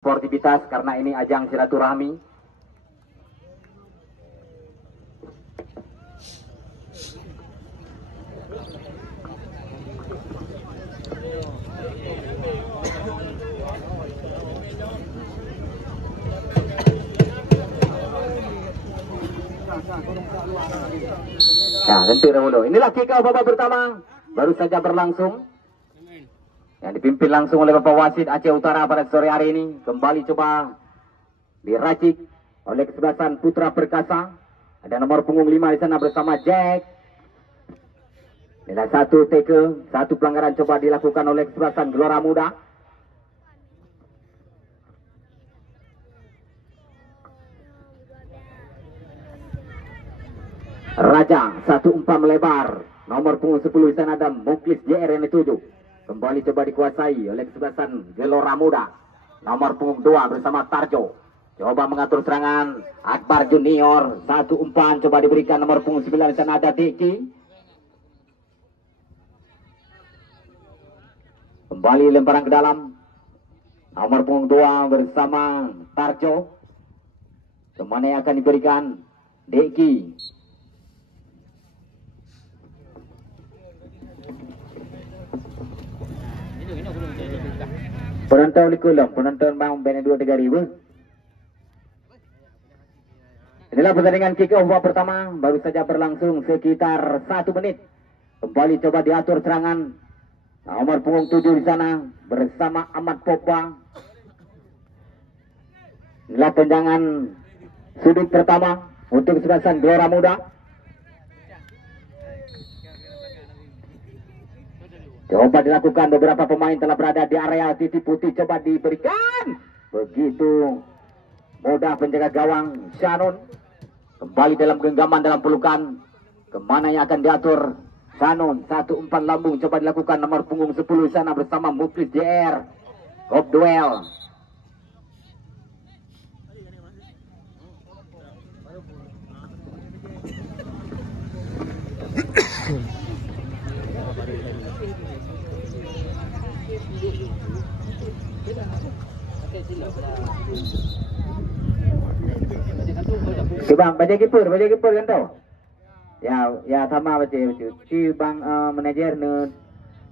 sportivitas karena ini ajang silaturahmi. Nah, tentu dahulu. Inilah kick off babak pertama baru saja berlangsung. Yang dipimpin langsung oleh Bapak Wasit Aceh Utara pada sore hari ini. Kembali coba diracik oleh kesebelasan Putra Perkasa. Ada nomor punggung 5 di sana bersama Jack. Nilai 1 tackle, 1 pelanggaran coba dilakukan oleh kesebelasan Gelora Muda. Raja 1 umpan melebar. Nomor punggung 10 di sana ada Muklis JR yang dituju. Kembali coba dikuasai oleh kesebelasan Gelora Muda. Nomor punggung 2 bersama Tarjo. Coba mengatur serangan Akbar Junior. 1 umpan coba diberikan nomor punggung 9 di sana ada Diki. Kembali lemparan ke dalam. Nomor punggung 2 bersama Tarjo. Kemana yang akan diberikan? Diki. Penonton dikulung, penonton bang band 2-3 ribu. Inilah pertandingan kick off babak pertama baru saja berlangsung sekitar 1 menit. Kembali coba diatur serangan. Nomor punggung 7 di sana bersama Ahmad Popa. Inilah tendangan sudut pertama untuk kesebelasan Gelora Muda. Coba dilakukan, beberapa pemain telah berada di area titik putih. Coba diberikan. Begitu mudah penjaga gawang Shannon. Kembali dalam genggaman, dalam pelukan. Kemana yang akan diatur? Shannon, 1 umpan lambung. Coba dilakukan nomor punggung 10 di sana bersama Muklis JR. Hop duel. Bang, baca kiper kan tau? Ya sama baca. Si bang manajer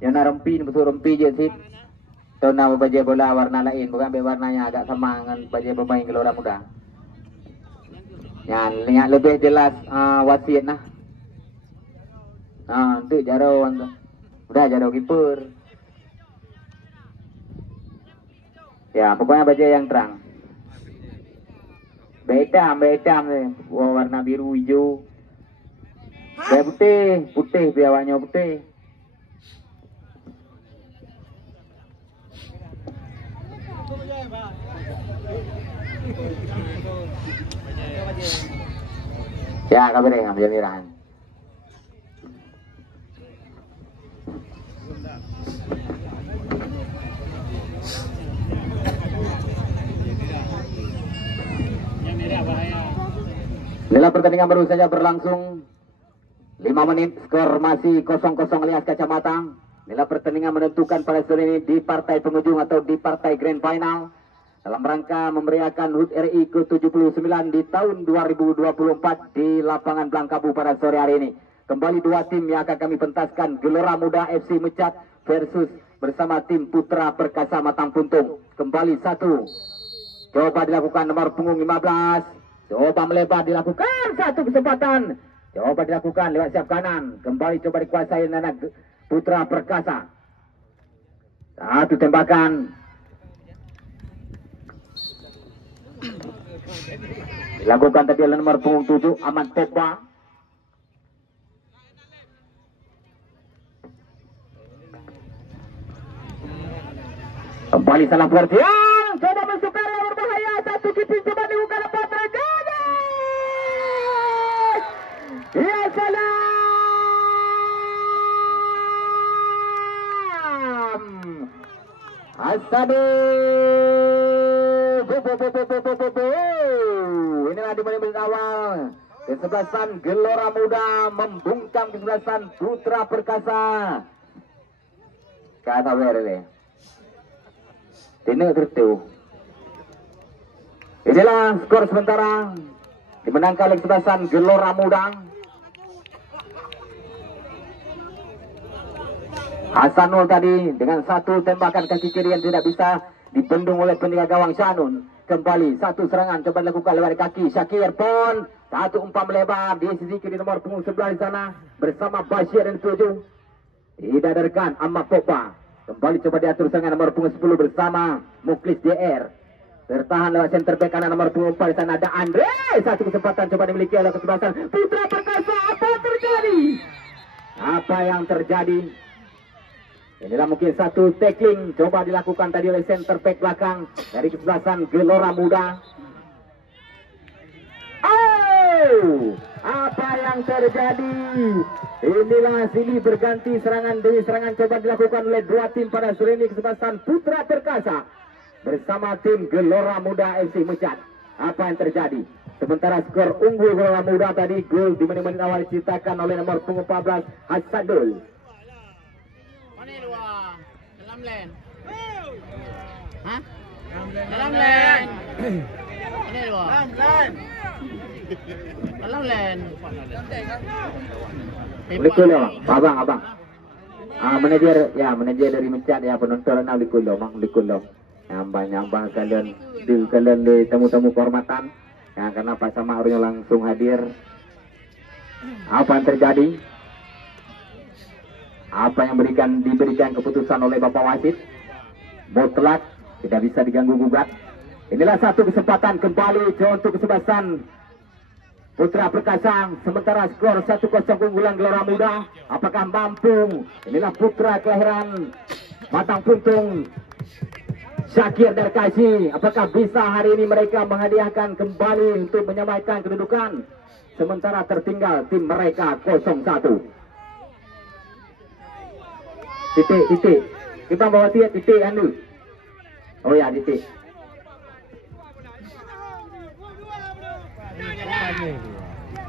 yang rempi betul rempi je sih. Tahu nama baca bola warna lain, bukan warnanya agak sama dengan baca pemain Gelora Muda. Yang lebih jelas wasit nah. Itu jaro, udah jaro kiper. Ya pokoknya baca yang terang. Beda nih, warna biru hijau. Biar putih biawanya putih. Ya kabar deh, ambil mirahan. Inilah pertandingan baru saja berlangsung 5 menit, skor masih 0-0 alias kacamata. Inilah pertandingan menentukan pada sore ini di partai penghujung atau di partai grand final dalam rangka memeriahkan HUT RI ke-79 di tahun 2024 di lapangan Blangkabu pada sore hari ini. Kembali 2 tim yang akan kami pentaskan, Gelora Muda FC Mecat versus bersama tim Putra Perkasa Matang Puntung. Kembali 1. Coba dilakukan nomor punggung 15. Coba melebar dilakukan, 1 kesempatan. Coba dilakukan lewat siap kanan. Kembali coba dikuasai anak Putra Perkasa. 1 tembakan. Dilakukan tadi oleh nomor punggung 7 Ahmad Popa. Kembali salah pengertian. Coba masuk ke area berbahaya. 1 kiping coba dibuka lepas terjadi. Ya salam. Asadu. Inilah di menit awal. Kesebelasan Gelora Muda membungkam kesebelasan Putra Perkasa. Kata beri. Tino tertu. Inilah skor sementara dimenangkan oleh kesebelasan Gelora Muda. Hasanul tadi dengan satu tembakan kaki kiri yang tidak bisa dibendung oleh penjaga gawang Syanun. Kembali satu serangan coba dilakukan lewat kaki Syakir pun satu umpan melebar di sisi kiri nomor punggung sebelah di sana bersama Bashir dan tujuh. Didadarkan Ahmad Pogba. Kembali coba diatur serangan nomor punggung 10 bersama Muklis JR. Bertahan lewat center back kanan nomor punggung 4 di sana ada Andre. Satu kesempatan coba dimiliki oleh kesebelasan Putra Perkasa. Apa terjadi? Apa yang terjadi? Inilah mungkin satu tackling coba dilakukan tadi oleh center back belakang dari kesebelasan Gelora Muda. Oh, apa yang terjadi? Inilah silih berganti serangan demi serangan coba dilakukan oleh dua tim pada sore ini, kesebelasan Putra Perkasa bersama tim Gelora Muda FC Mecat. Apa yang terjadi? Sementara skor unggul Gelora Muda tadi, gol di menit-menit awal diciptakan oleh nomor punggung 14 Hasadul. Dalam len. Hah? Dalam len. Ini dua. Dalam len. Betul ya, abang. Manajer dari Mecat ya, penonton nak likulo, nyambang kalian di tamu-tamu kehormatan. Ya, karena Pak Samaurnya langsung hadir. Apa yang terjadi? Apa yang diberikan keputusan oleh Bapak Wasit mutlak tidak bisa diganggu gugat. Inilah satu kesempatan kembali untuk kesebelasan Putra Perkasa. Sementara skor 1-0 keunggulan Gelora Muda. Apakah mampu? Inilah putra kelahiran Batang Puntung Syakir Darkashi. Apakah bisa hari ini mereka menghadiahkan kembali untuk menyamakan kedudukan? Sementara tertinggal tim mereka 0-1. Titik. Kita bawa titik anu. Oh ya, titik.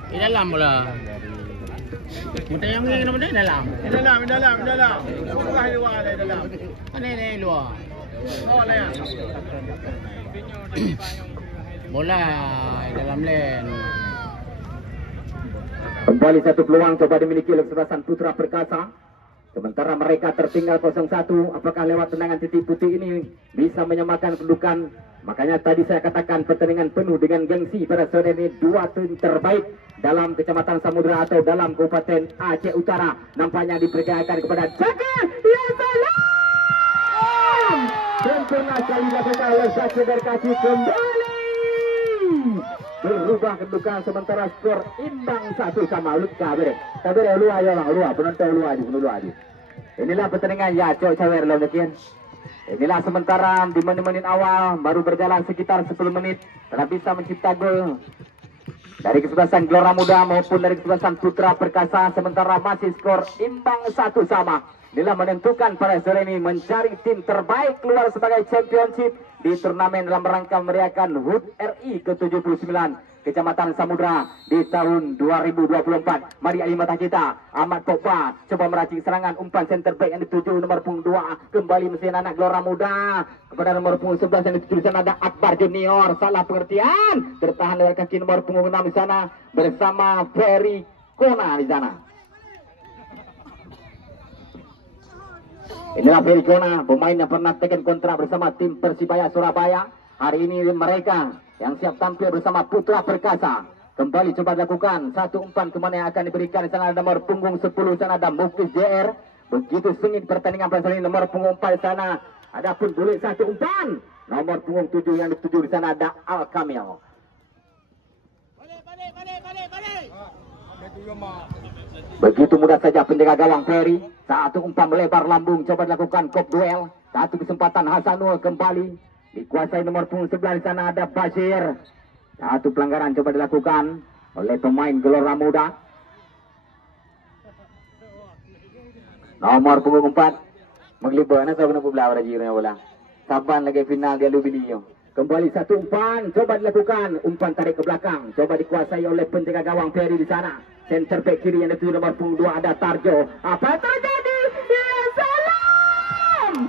Di dalam pula. Mudah yang ini kenapa di dalam? Di dalam. Bukan di luar, di dalam. Ini luar. Oh, lah ya. Bola di dalam len. Kembali satu peluang coba dimiliki oleh kesebelasan Putra Perkasa. Sementara mereka tertinggal 0-1, apakah lewat tendangan titik putih ini bisa menyamakan kedudukan? Makanya tadi saya katakan pertandingan penuh dengan gengsi pada sore ini. Dua tim terbaik dalam Kecamatan Samudra atau dalam Kabupaten Aceh Utara nampaknya dipercayakan kepada Syakir. Ya salam! Sempurna sekali dilakukan oleh Syakir Darkashi, kembali berubah kedudukan. Sementara skor imbang 1-1. Luka bere. Tabere luar ya orang luar, penonton luar di. Inilah pertandingan ya cok cawer lo mungkin. Inilah sementara di menit-menit awal baru berjalan sekitar 10 menit telah bisa mencipta gol dari kesebelasan Gelora Muda maupun dari kesebelasan Putra Perkasa. Sementara masih skor imbang 1-1. Inilah menentukan pada sore ini mencari tim terbaik keluar sebagai championship di turnamen dalam rangka meriahkan HUT RI ke-79 Kecamatan Samudra di tahun 2024. Mari ahli mata kita, Ahmad Pogba coba meracik serangan, umpan center back yang dituju nomor punggung 2. Kembali mesin anak Gelora Muda kepada nomor punggung 11 yang dituju di sana ada Akbar Junior. Salah pengertian, tertahan dari kaki nomor punggung 6 di sana bersama Ferry Kona di sana. Inilah Ferry Kona, pemain yang pernah tekan kontrak bersama tim Persibaya Surabaya. Hari ini mereka yang siap tampil bersama Putra Perkasa. Kembali coba dilakukan satu umpan kemana yang akan diberikan di sana ada nomor punggung 10 di sana ada Muklis JR. Begitu sengit pertandingan pada ini nomor punggung 4 di sana. Adapun boleh satu umpan nomor punggung 7 yang dituju di sana ada Al Kamil. Begitu mudah saja penjaga gawang Ferry. Satu umpan melebar lambung coba dilakukan kop duel. Satu kesempatan Hasanul kembali dikuasai nomor punggung 11 di sana ada Bashir. Satu pelanggaran coba dilakukan oleh pemain Gelora Muda. Nomor punggung 4 menglibana sa benar belah ora jiro bola. Saban lagi final dia Lubilio. Kembali satu umpan coba dilakukan, umpan tarik ke belakang coba dikuasai oleh penjaga gawang Ferry di sana. Center back kiri yang dituju nomor punggung 2 ada Tarjo. Apa terjadi? Ya salam!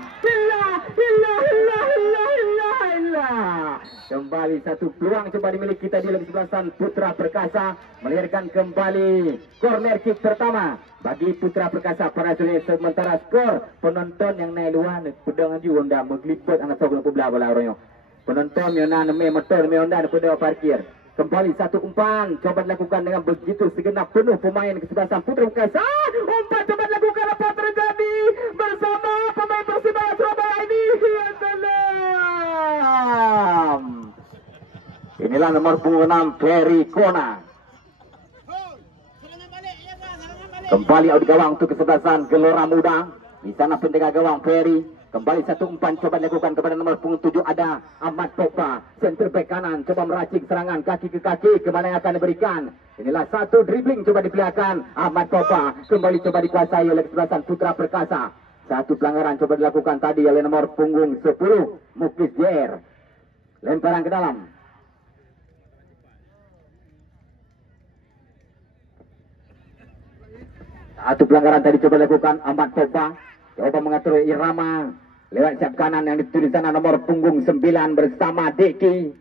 Kembali satu peluang coba dimiliki tadi oleh kesebelasan Putra Perkasa, melahirkan kembali corner kick pertama bagi Putra Perkasa. Para sementara skor penonton yang naik luar pedang ju onda meglipet anak sok belah bola royo. Penonton yang nak motor onda pada parkir. Kembali satu umpan coba dilakukan dengan begitu segenap penuh pemain kesebelasan Putra Perkasa. Umpan coba dilakukan, apa terjadi bersama pemain Persibaya Surabaya ini? Inilah nomor punggung 6 Ferry Kona. Kembali out gawang untuk kesebelasan Gelora Muda. Di sana penjaga gawang Ferry. Kembali satu umpan coba dilakukan kepada nomor punggung 7 ada Ahmad Pogba. Center back kanan coba meracik serangan kaki ke kaki, kemana yang akan diberikan. Inilah satu dribbling coba diperlihatkan Ahmad Pogba. Kembali coba dikuasai oleh kesebelasan Putra Perkasa. Satu pelanggaran coba dilakukan tadi oleh nomor punggung 10 Muklis Jer. Lemparan ke dalam. Satu pelanggaran tadi coba dilakukan Ahmad Pogba. Coba mengatur irama lewat siap kanan yang ditulis sana nomor punggung 9 bersama Deki.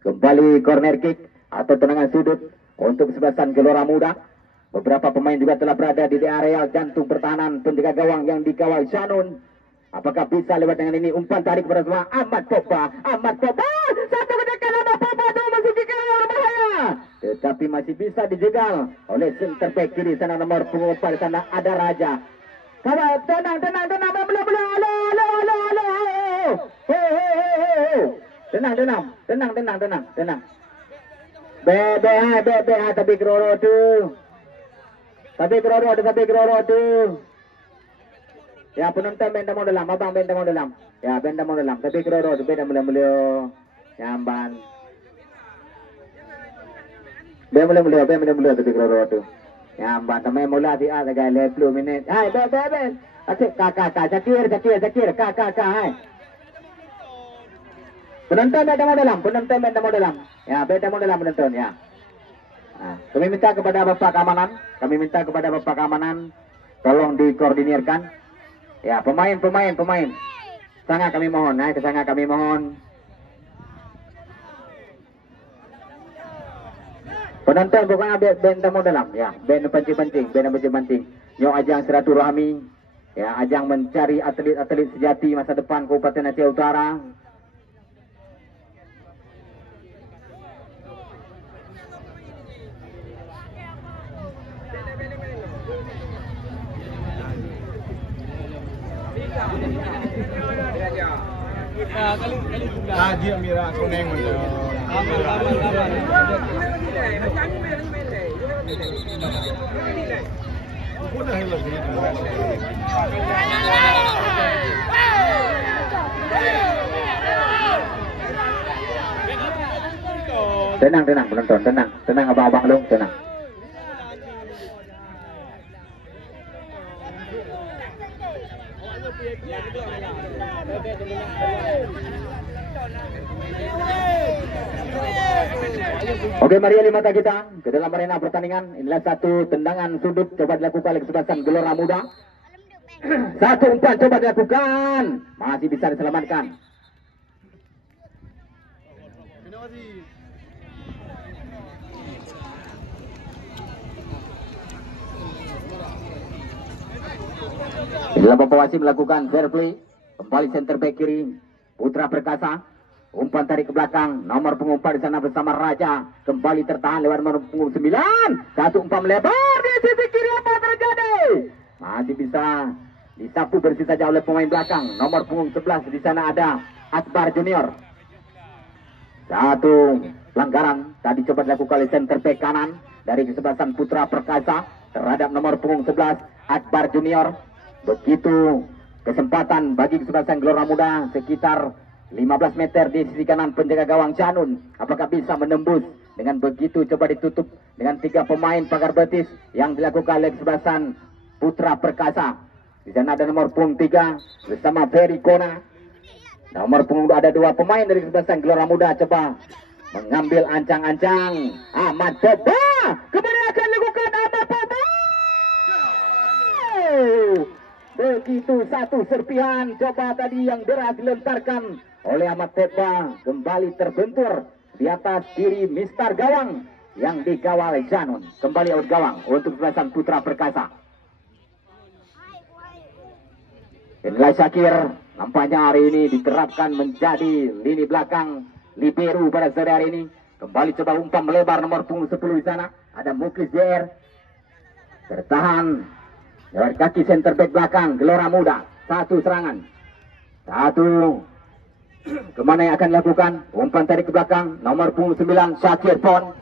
Kembali corner kick atau tendangan sudut untuk kesebelasan Gelora Muda. Beberapa pemain juga telah berada di area jantung pertahanan penjaga gawang yang dikawal Shanun. Apakah bisa lewat dengan ini umpan tarik kepada semua Ahmad Pogba. Ahmad Pogba satu kedekan Ahmad Pogba itu masih di luar bahaya, tetapi masih bisa dijegal oleh center back kiri sana nomor punggung 4 sana ada Raja. Kawan, tenang, tenang. Be, tapi keroro tu. Tapi keroro tu. Ya, penonton benda mau dalam, abang benda mau dalam. Ya, benda mau dalam, tapi keroro tu benda mulai nyamban. Be mulai tapi keroro tu. Yang batamai mula di ada gaya 10 minit. Hai, be. Asyik kakak, Zakir, kakak, hai. Penonton beda mau dalam. Ya, beda mau dalam penonton, ya. Nah, kami minta kepada Bapak Keamanan, tolong dikoordinirkan. Ya, pemain. Sangat kami mohon, Penonton pokoknya band mau dalam, ya, band pancing. Nyok ajang silaturahmi, ya, ajang mencari atlet sejati masa depan Kabupaten Aceh Utara. Dia mira kuning mana? Tenang penonton, tenang abang-abang dong, tenang. Oke, mari mata kita ke dalam arena pertandingan. Inilah satu tendangan sudut coba dilakukan oleh kesebelasan Gelora Muda. Satu umpan coba dilakukan, masih bisa diselamatkan. Inilah Bapak Wasim melakukan fair play. Kembali center back kiri Putra Perkasa. Umpan tarik ke belakang, nomor punggung 4 di sana bersama Raja. Kembali tertahan lewat nomor punggung 9. Satu umpan melebar di sisi kiri, apa terjadi? Masih bisa disapu bersih saja oleh pemain belakang. Nomor punggung 11 di sana ada Akbar Junior. Satu pelanggaran tadi coba dilakukan oleh center back kanan dari kesebelasan Putra Perkasa terhadap nomor punggung 11 Akbar Junior. Begitu kesempatan bagi kesebelasan Gelora Muda sekitar 15 meter di sisi kanan penjaga gawang Canun. Apakah bisa menembus? Dengan begitu coba ditutup dengan 3 pemain pagar betis yang dilakukan oleh kesebelasan Putra Perkasa. Di sana ada nomor punggung 3 bersama Ferry Kona. Nomor punggung 2 ada 2 pemain dari kesebelasan Gelora Muda coba mengambil ancang-ancang. Ahmad Pogba kembali akan dilakukan Ahmad Pogba. Begitu satu serpihan coba tadi yang deras dilentarkan oleh Ahmad Teba, kembali terbentur di atas diri Mister Gawang yang dikawal Janun. Kembali out gawang untuk kesebelasan Putra Perkasa. Inilah Syakir, nampaknya hari ini diterapkan menjadi lini belakang libero pada sore hari ini. Kembali coba umpan melebar nomor punggung 10 di sana. Ada Muklis JR. Tertahan lewat kaki center back belakang Gelora Muda. Satu serangan. Satu. Kemana yang akan dilakukan? Umpan tarik ke belakang nomor punggung 9 Syakir Pon.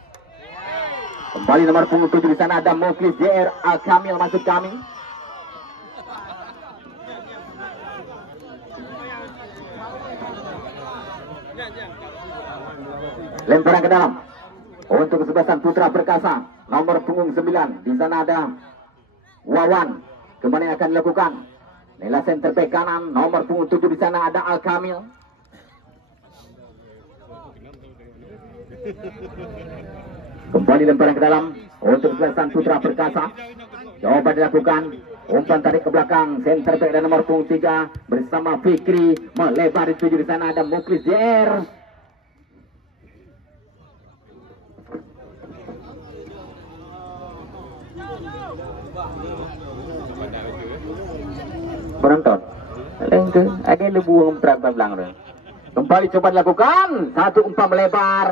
Kembali nomor punggung 7 di sana ada Muklis JR. Al-Kamil masuk kami. Lemparan ke dalam untuk kesebelasan Putra Perkasa nomor punggung 9. Di sana ada Wawan. Kemana yang akan dilakukan? Nela center back kanan nomor punggung 7 di sana ada Al Kamil. Kembali lemparan ke dalam untuk kesebelasan Putra Perkasa. Coba dilakukan umpan tarik ke belakang center back dan nomor punggung 3 bersama Fikri melebar dituju di sana ada Muklis JR. Penonton, lengke, ada lebuang terang belakang. Kembali coba dilakukan satu umpan melebar.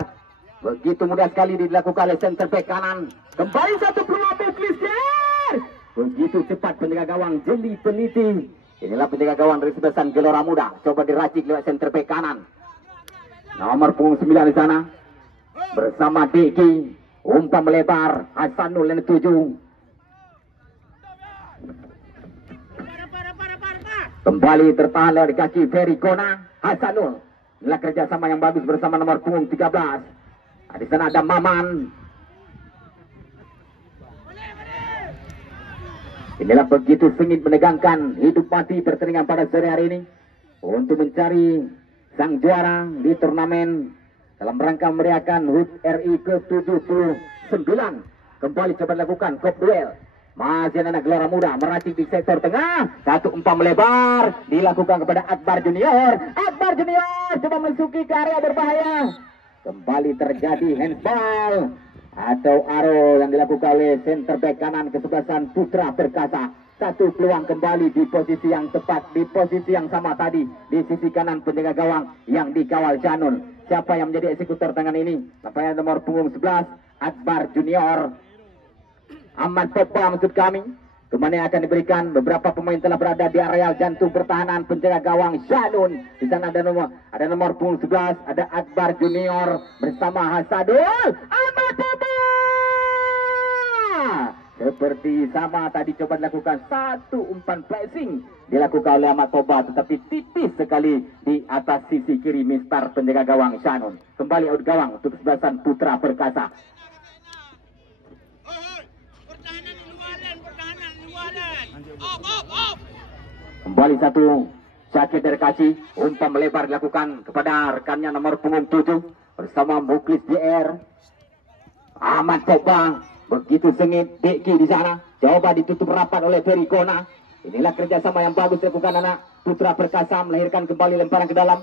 Begitu mudah sekali dilakukan oleh center back kanan. Kembali satu peluang Muklis. Begitu cepat penjaga gawang jeli peniti. Inilah penjaga gawang dari sebelasan Gelora Muda. Coba diracik lewat center back kanan. Nomor punggung 9 di sana bersama Diki. Umpan melebar Hasanul yang 7. Kembali tertahan dari kaki Ferry Kona. Hasanul. Inilah kerjasama yang bagus bersama nomor punggung 13. Di sana ada Maman. Inilah begitu sengit menegangkan hidup mati pertandingan pada sore hari ini untuk mencari sang juara di turnamen dalam rangka meriahkan HUT RI ke-79. Kembali coba dilakukan kop duel. Masih anak Gelora Muda meracik di sektor tengah. Satu umpan melebar dilakukan kepada Akbar Junior. Akbar Junior coba masuki ke area berbahaya. Kembali terjadi handball atau aro yang dilakukan oleh center back kanan kesebelasan Putra Perkasa. Satu peluang kembali di posisi yang tepat, di posisi yang sama tadi di sisi kanan penjaga gawang yang dikawal Janun. Siapa yang menjadi eksekutor tangan ini? Nampaknya nomor punggung 11 Akbar Junior. Ahmad Popa maksud kami. Kemana yang akan diberikan? Beberapa pemain telah berada di areal jantung pertahanan penjaga gawang Janun. Di sana ada nomor punggung 11 ada Akbar Junior bersama Hasadul. Ahmad Popa. Seperti sama tadi coba dilakukan satu umpan pressing dilakukan oleh Ahmad Popa, tetapi tipis sekali di atas sisi kiri Mister penjaga gawang Janun. Kembali out gawang untuk kesebelasan Putra Perkasa. Kembali satu Syakir dari Kaci. Umpan melebar dilakukan kepada rekannya nomor punggung 7 bersama Muklis JR. Ahmad Popa begitu sengit Deki di sana. Coba ditutup rapat oleh Ferry Kona. Inilah kerjasama yang bagus dilakukan anak Putra Perkasa melahirkan kembali lemparan ke dalam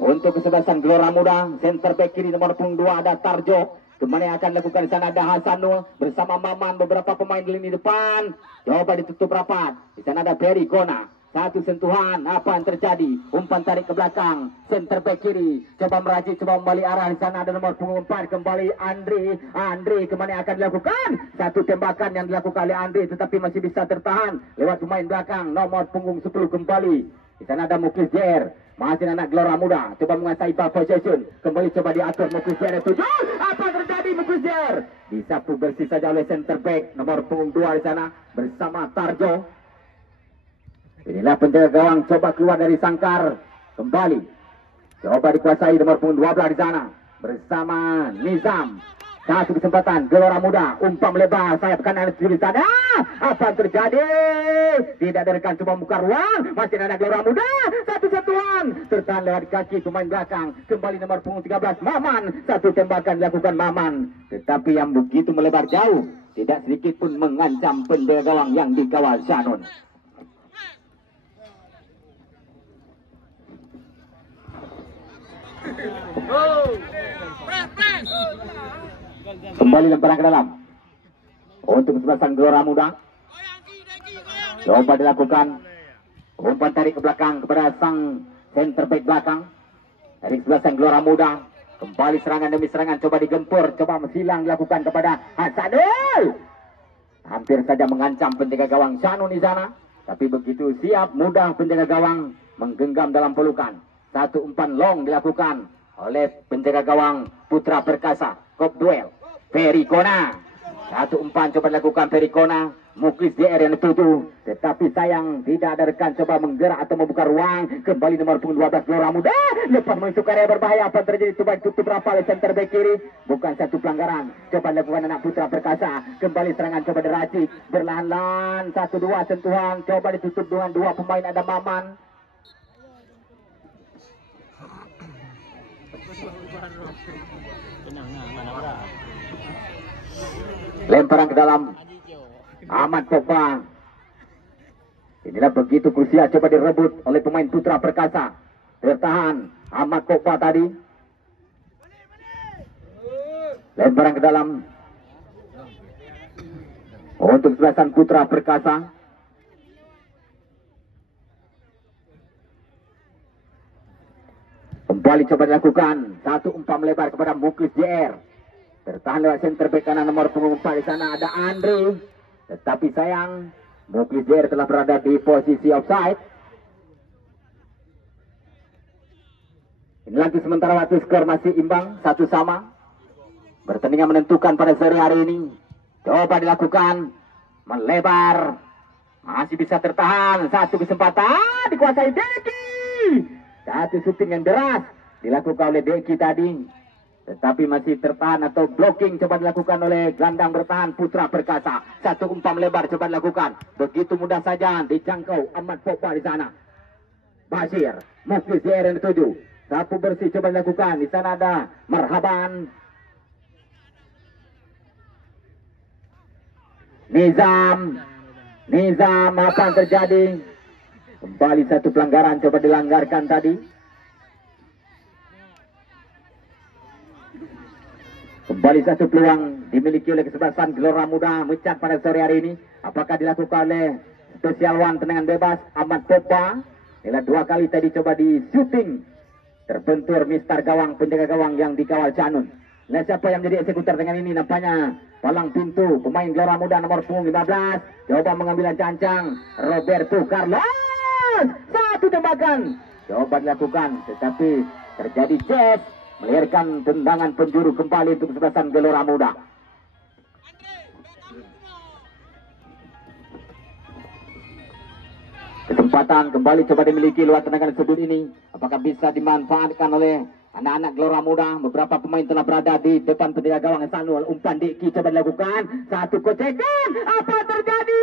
untuk kesebelasan Gelora Muda. Center back kiri nomor punggung 2 ada Tarjo. Kemana yang akan dilakukan di sana ada Hasanul bersama Maman, beberapa pemain di lini depan. Coba ditutup rapat. Di sana ada Ferry Kona. Satu sentuhan, apa yang terjadi? Umpan tarik ke belakang, center back kiri. Coba meracik, coba kembali arah. Di sana ada nomor punggung 4 kembali Andre kemana yang akan dilakukan? Satu tembakan yang dilakukan oleh Andre, tetapi masih bisa tertahan lewat pemain belakang nomor punggung 10 kembali. Di sana ada Muklis JR. Masih anak Gelora Muda coba menguasai ball possession. Kembali coba diatur Muklis JR 7. Apa terjadi Muklis JR? Disapu bersih saja oleh center back nomor punggung 2 di sana bersama Tarjo. Inilah penjaga gawang coba keluar dari sangkar. Kembali coba dikuasai nomor punggung 12 di sana bersama Nizam. Satu kesempatan Gelora Muda umpan melebar sayap kanan di sana. Apa yang terjadi? Tidak ada rekan coba buka ruang. Masih ada Gelora Muda. Satu sentuhan tertahan lewat kaki pemain belakang. Kembali nomor punggung 13 Maman. Satu tembakan dilakukan Maman, tetapi yang begitu melebar jauh, tidak sedikit pun mengancam penjaga gawang yang dikawal Janun. Kembali lemparan ke dalam. Untuk kesebelasan Gelora Muda. Coba dilakukan. Umpan tarik ke belakang kepada sang center back belakang. Dari kesebelasan Gelora Muda. Kembali serangan demi serangan. Coba digempur. Coba mesilang dilakukan kepada Hasanul. Hampir saja mengancam penjaga gawang Shanun di sana. Tapi begitu siap, mudah penjaga gawang menggenggam dalam pelukan. Satu umpan long dilakukan oleh penjaga gawang Putra Perkasa. Kop duel. Ferry Kona. Satu umpan coba dilakukan Ferry Kona. Muklis JR yang dituju. Tetapi sayang tidak ada rekan coba menggerak atau membuka ruang. Kembali nomor punggung 12 Gelora Muda. Lepas masuk area berbahaya. Apa terjadi? Coba tutup rapat oleh center back kiri. Bukan satu pelanggaran. Coba dilakukan anak Putra Perkasa. Kembali serangan coba diracik. Berlahan-lahan. 1-2 sentuhan. Coba ditutup dengan dua pemain. Ada Maman. Lemparan ke dalam. Ahmad Pogba. Inilah begitu krusial coba direbut oleh pemain Putra Perkasa. Bertahan Ahmad Pogba tadi. Lemparan ke dalam. Untuk kesebelasan Putra Perkasa. Kembali coba dilakukan. Satu umpan melebar kepada Muklis JR. Bertahan lewat center back kanan nomor punggung 4 di sana ada Andre. Tetapi sayang, Muklis JR telah berada di posisi offside. Ini lagi sementara waktu skor masih imbang, 1-1. Pertandingan menentukan pada sore hari ini. Coba dilakukan, melebar. Masih bisa tertahan, satu kesempatan dikuasai Deki. Satu shooting yang deras dilakukan oleh Deki tadi. Tetapi masih tertahan atau blocking coba dilakukan oleh gelandang bertahan Putra Perkasa. Satu umpan lebar coba dilakukan. Begitu mudah saja dijangkau Ahmad Pogba di sana. Basir, Muklis JR yang dituju. Sapu bersih coba dilakukan. Di sana ada Marhaban. Nizam, apa yang terjadi? Kembali satu pelanggaran coba dilanggarkan tadi. Kembali satu peluang dimiliki oleh kesebelasan Gelora Muda mencat pada sore hari ini. Apakah dilakukan oleh Special One tendangan bebas Ahmad Pogba? Inilah dua kali tadi coba di shooting. Terbentur mistar gawang penjaga gawang yang dikawal Canun. Nah, siapa yang menjadi eksekutor dengan ini? Nampaknya palang pintu pemain Gelora Muda nomor punggung 15. Coba mengambil ancang-ancang Roberto Carlos. Satu tembakan. Coba dilakukan tetapi terjadi cek. Melahirkan tendangan penjuru kembali untuk kesebelasan Gelora Muda. Kesempatan kembali coba dimiliki lewat tendangan sudut ini. Apakah bisa dimanfaatkan oleh anak-anak Gelora Muda? Beberapa pemain telah berada di depan penjaga gawang Sanul. Umpan Diki coba dilakukan. Satu kocekan. Apa terjadi?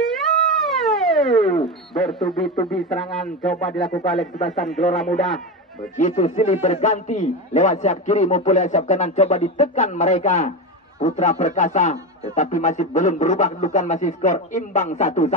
Bertubi-tubi serangan coba dilakukan oleh kesebelasan Gelora Muda. Begitu silih berganti lewat siap kiri maupun lewat siap kanan coba ditekan mereka Putra Perkasa, tetapi masih belum berubah kedudukan, masih skor imbang 1-1.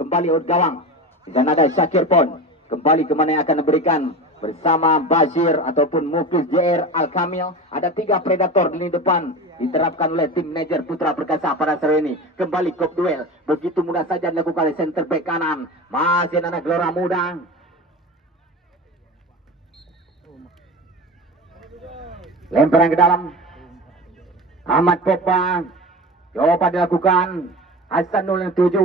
Kembali out gawang. Di sana ada Syakir Pon. Kembali kemana yang akan diberikan bersama Bashir ataupun Muklis JR Al-Kamil. Ada 3 predator di lini depan diterapkan oleh tim manajer Putra Perkasa pada sore ini. Kembali kop duel. Begitu mudah saja dilakukan oleh center back kanan. Masih anak Gelora Muda. Lemparan ke dalam. Ahmad Pogba. Coba dilakukan. Hasanul yang 7.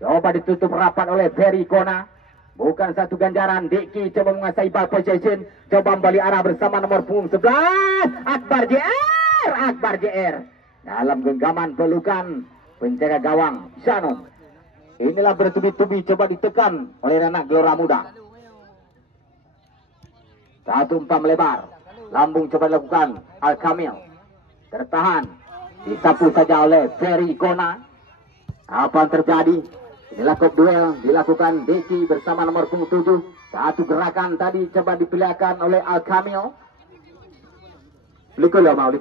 Coba ditutup rapat oleh Ferry Kona. Bukan satu ganjaran. Deki coba menguasai ball possession. Coba kembali arah bersama nomor punggung 11. Akbar JR. Dalam genggaman pelukan penjaga gawang Shannon. Inilah bertubi-tubi coba ditekan oleh anak Gelora Muda. Satu umpan melebar. Lambung coba dilakukan Al-Kamil. Tertahan. Disapu saja oleh Ferry Kona. Apa yang terjadi? Inilah kop duel dilakukan Deki bersama nomor punggung 7. Satu gerakan tadi coba dipilihkan oleh Al-Kamil. Likul abang.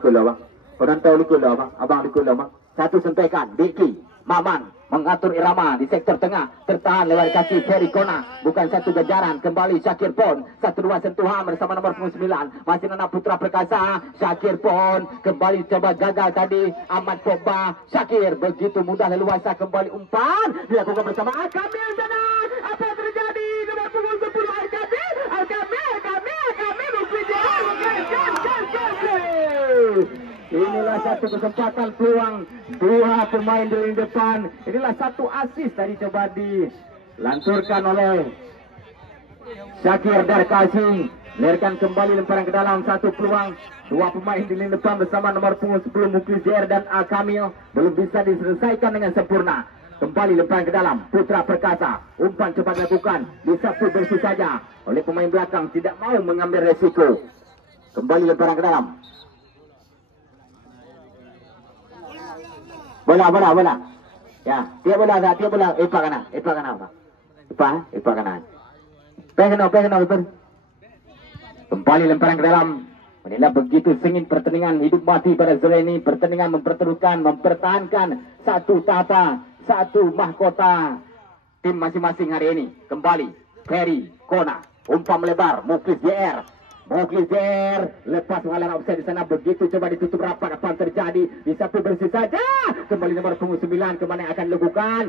Penantau likul abang. Abang likul abang. Satu sentekan Deki. Maman mengatur irama di sektor tengah, tertahan lewat kaki Ferry Kona, bukan satu kejaran, kembali Syakir Pon, 1-2 sentuhan bersama nomor 9, masih Nana Putra Perkasa. Syakir Pon kembali coba gagal tadi, Ahmad Pogba. Syakir begitu mudah leluasa kembali umpan, dilakukan bersama Al-Kamil sana. Apa yang terjadi? Nomor punggung 10 Al-Kamil, inilah satu kesempatan peluang, dua pemain di lini depan. Inilah satu asis tadi coba dilanturkan oleh Syakir Darkasi. Biarkan kembali lemparan ke dalam, satu peluang, dua pemain di lini depan bersama nomor punggung 10 Muklis JR dan Al-Kamil belum bisa diselesaikan dengan sempurna. Kembali lemparan ke dalam, Putra Perkasa, umpan coba dilakukan, disapu bersih saja oleh pemain belakang, tidak mau mengambil resiko. Kembali lemparan ke dalam. Bola. Ya, dia bola. Ipa kanan apa? Ipa kanan. Pengen. Kembali lemparan ke dalam. Inilah begitu sengit pertandingan hidup mati pada sore ini. Pertandingan mempertahankan satu tahta, satu mahkota tim masing-masing hari ini. Kembali Ferry Kona, umpan melebar, Muklis JR lepas mengalami offside di sana, begitu coba ditutup rapat, apa yang terjadi? Disapu bersih saja. Kembali nomor punggung 9, kemana akan dilakukan?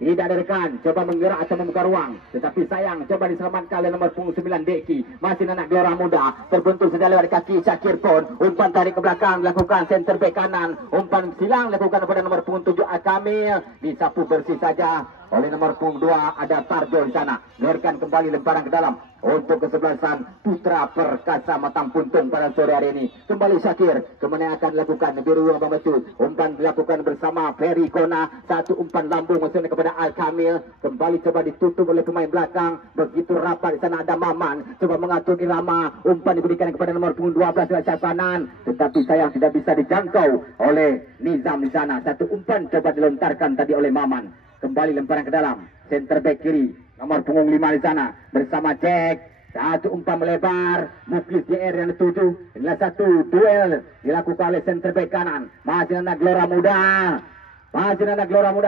Tidak ada rekan, coba menggerak atau membuka ruang, tetapi sayang, coba diselamatkan oleh nomor punggung 9 Deki. Masih anak gelora muda, terbentur saja lewat kaki Syakir Pon. Umpan tarik ke belakang, lakukan center back kanan. Umpan silang lakukan kepada nomor punggung 7 Al-Kamil. Disapu bersih saja oleh nomor punggung 2, ada Tarjo di sana. Biarkan kembali lemparan ke dalam untuk kesebelasan Putra Perkasa Matang Puntung pada sore hari ini. Kembali Syakir, kemana akan dilakukan? Biru yang membantu. Umpan dilakukan bersama Ferry Kona. Satu umpan lambung maksudnya kepada Al-Kamil. Kembali coba ditutup oleh pemain belakang. Begitu rapat di sana ada Maman. Coba mengatur irama. Umpan diberikan kepada nomor punggung 12 dari sayap kanan. Tetapi sayang tidak bisa dijangkau oleh Nizam di sana. Satu umpan coba dilontarkan tadi oleh Maman. Kembali lemparan ke dalam, center back kiri, nomor punggung 5 di sana bersama Jack. Satu umpan melebar, Muklis JR yang dituju. Inilah satu duel dilakukan oleh center back kanan. Masih anak gelora muda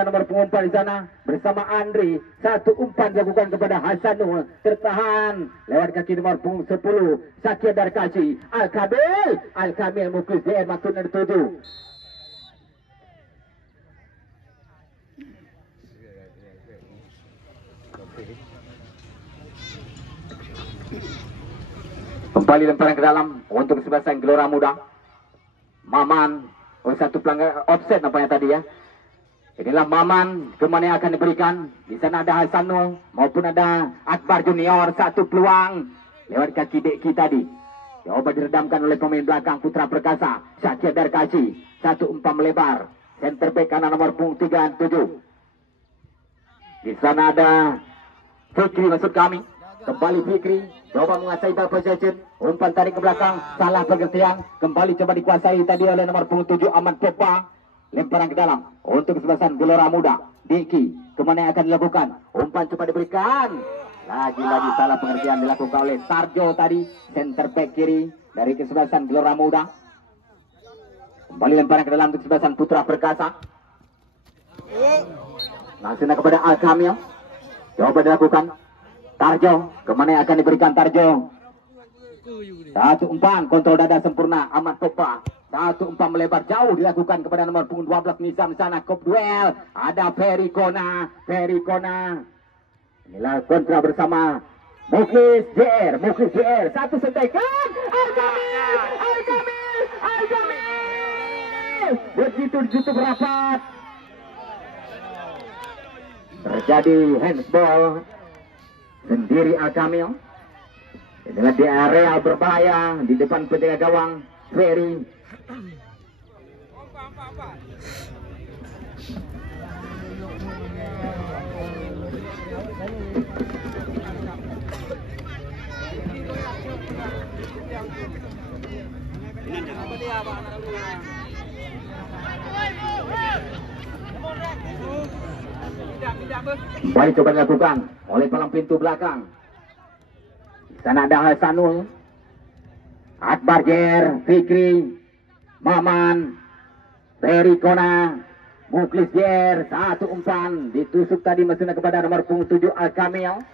nomor punggung 4 di sana bersama Andri. Satu umpan dilakukan kepada Hasanul, tertahan lewat kaki nomor punggung 10 Syakir Darkasi. Al-Kamil Muklis JR maksudnya dituju. Kembali lemparan ke dalam untuk kesebelasan gelora muda. Maman, satu pelanggar offset nampaknya tadi ya. Inilah Maman, kemana yang akan diberikan? Di sana ada Hasanul maupun ada Akbar Junior. Satu peluang lewat kaki Deki tadi. Coba diredamkan oleh pemain belakang Putra Perkasa, Syakir Darkasi. Satu umpan melebar, center back kanan nomor punggung 37. Di sana ada Fikri maksud kami. Kembali Fikri, coba menguasai ball possession. Umpan tarik ke belakang, salah pengertian. Kembali coba dikuasai tadi oleh nomor punggung 7 Ahmad Pogba. Lemparan ke dalam untuk kesebelasan gelora muda. Diki, kemana yang akan dilakukan? Umpan coba diberikan. Lagi-lagi salah pengertian dilakukan oleh Tarjo tadi, center back kiri dari kesebelasan gelora muda. Kembali lemparan ke dalam untuk kesebelasan Putra Perkasa. Langsung kepada Al-Kamil. Coba dilakukan. Tarjo, kemana yang akan diberikan Tarjo? Satu umpan, kontrol dada sempurna, Ahmad Pogba. Satu umpan melebar jauh dilakukan kepada nomor punggung 12 Nizam sana. Kop duel, ada Ferry Kona. Inilah kontra bersama Muklis JR. Satu sentekan, Al-Kamil. Begitu ditutup rapat. Terjadi handball sendiri Al-Kamil. Inilah di area berbahaya di depan penjaga gawang Ferry. Baik coba dilakukan oleh palang pintu belakang. Di sana ada Hasanul, Akbar Jer, Fikri, Maman, Ferry Kona. Muklis Jer, satu umpan ditusuk tadi mesinnya kepada nomor punggung 7 Al-Kamil.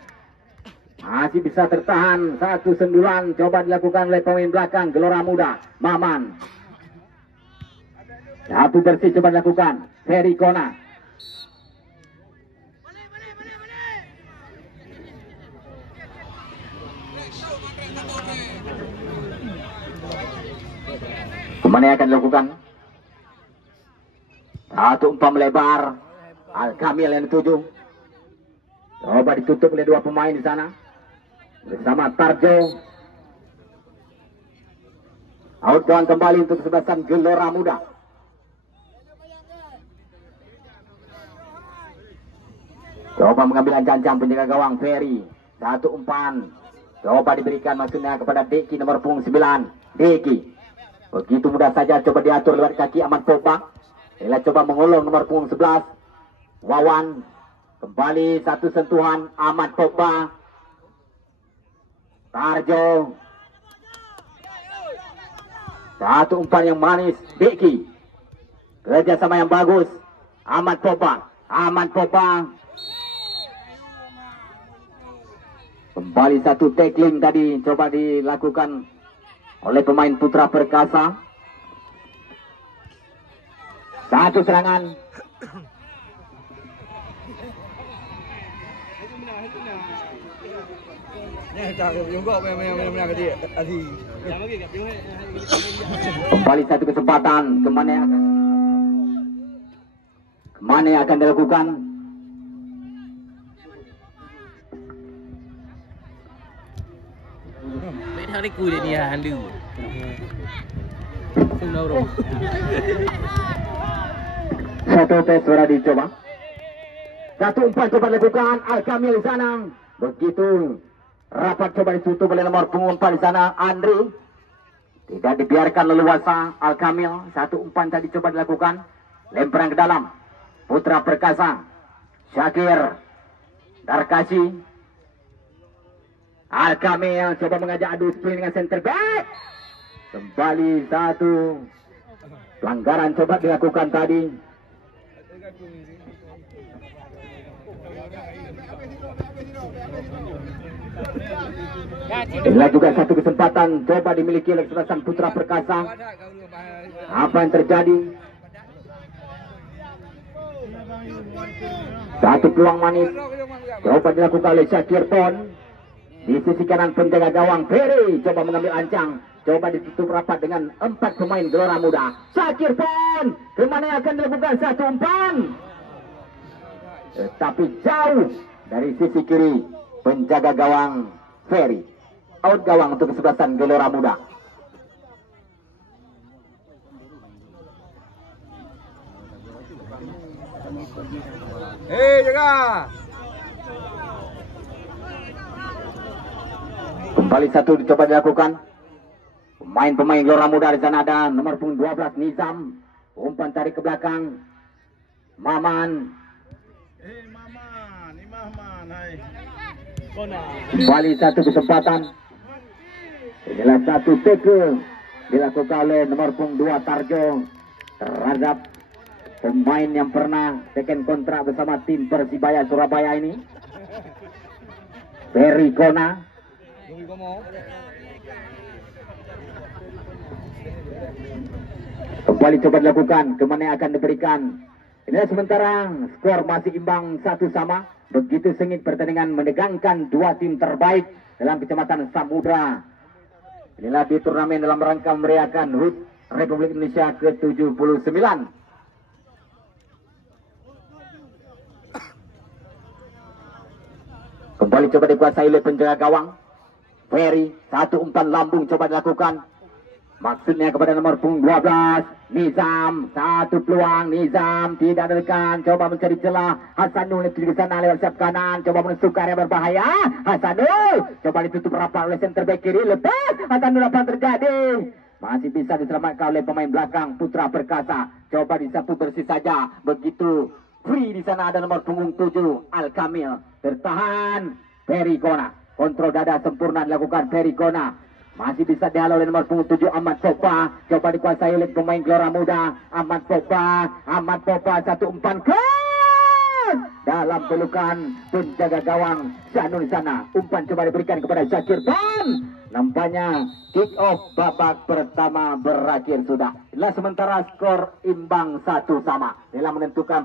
Masih bisa tertahan, satu sendulan coba dilakukan oleh pemain belakang Gelora Muda Maman. Satu bersih coba dilakukan Ferry Kona. Kemana yang akan dilakukan? Satu umpan melebar, Al-Kamil yang dituju. Coba ditutup oleh dua pemain di sana bersama Tarjo. Out kawan kembali untuk kesebelasan Gelora Muda. Coba mengambil ancam-ancam penjaga gawang Ferry. Satu umpan coba diberikan maksudnya kepada Deki nomor punggung 9. Deki begitu mudah saja coba diatur lewat kaki Ahmad Pogba. Inilah coba mengulung nomor punggung 11 Wawan. Kembali satu sentuhan Ahmad Pogba. Tarjo. Satu umpan yang manis Deki. Kerjasama yang bagus Ahmad Pogba. Ahmad Pogba. Kembali satu tackling tadi coba dilakukan oleh pemain Putra Perkasa. Satu serangan. Kembali satu kesempatan. Kemana yang akan dilakukan? Hari ku dia handu. Satu tes suara dicoba. Satu umpan coba dilakukan Al-Kamil di sana. Begitu rapat coba ditutup oleh nomor punggung 4 di sana Andri. Tidak dibiarkan leluasa Al-Kamil. Satu umpan tadi coba dilakukan. Lemparan ke dalam. Putra Perkasa. Syakir. Darkasi. Al-Kamil coba mengajak adu sprint dengan center back. Kembali satu pelanggaran coba dilakukan tadi. Inilah juga satu kesempatan coba dimiliki oleh kesebelasan Putra Perkasa. Apa yang terjadi? Satu peluang manis coba dilakukan oleh Syakir Pon. Di sisi kanan penjaga gawang Ferry coba mengambil ancang. Coba ditutup rapat dengan 4 pemain Gelora Muda. Syakir Pon. Kemana yang akan dilakukan satu umpan? Tetapi jauh dari sisi kiri penjaga gawang Ferry. Out gawang untuk kesebelasan Gelora Muda. Jaga. Kembali satu dicoba dilakukan. Pemain-pemain Gelora Muda di sana ada nomor punggung 12 Nizam. Umpan tarik ke belakang. Maman. Maman, ni Maman, hai. Kembali satu kesempatan. Inilah satu tackle dilakukan oleh nomor punggung 2 Tarjo terhadap pemain yang pernah teken kontrak bersama tim Persibaya Surabaya ini. Ferry Kona. Kembali coba dilakukan. Kemana yang akan diberikan? Inilah sementara skor masih imbang 1-1. Begitu sengit pertandingan menegangkan dua tim terbaik dalam Kecamatan Samudra. Inilah di turnamen dalam rangka meriahkan HUT Republik Indonesia ke-79. Kembali coba dikuasai oleh penjaga gawang Ferry. Satu umpan lambung coba dilakukan. Maksudnya kepada nomor punggung 12 Nizam. Satu peluang Nizam tidak dekat. Coba mencari celah. Hasanul itu di sana lewat sayap kanan. Coba menusuk area berbahaya. Hasanul coba ditutup rapat oleh center back kiri. Lepas Hasanul apa yang terjadi? Masih bisa diselamatkan oleh pemain belakang Putra Perkasa. Coba disapu bersih saja. Begitu free di sana ada nomor punggung 7 Al-Kamil. Tertahan Ferry Kona. Kontrol dada sempurna dilakukan Ferry Kona. Masih bisa dihalau oleh nomor punggung 7 Ahmad Popa. Coba dikuasai oleh pemain Gelora Muda. Ahmad Popa satu umpan ke dalam pelukan penjaga gawang Sanur sana. Umpan coba diberikan kepada Zakir dan nampaknya kick off babak pertama berakhir sudah. Inilah sementara skor imbang 1-1 dalam menentukan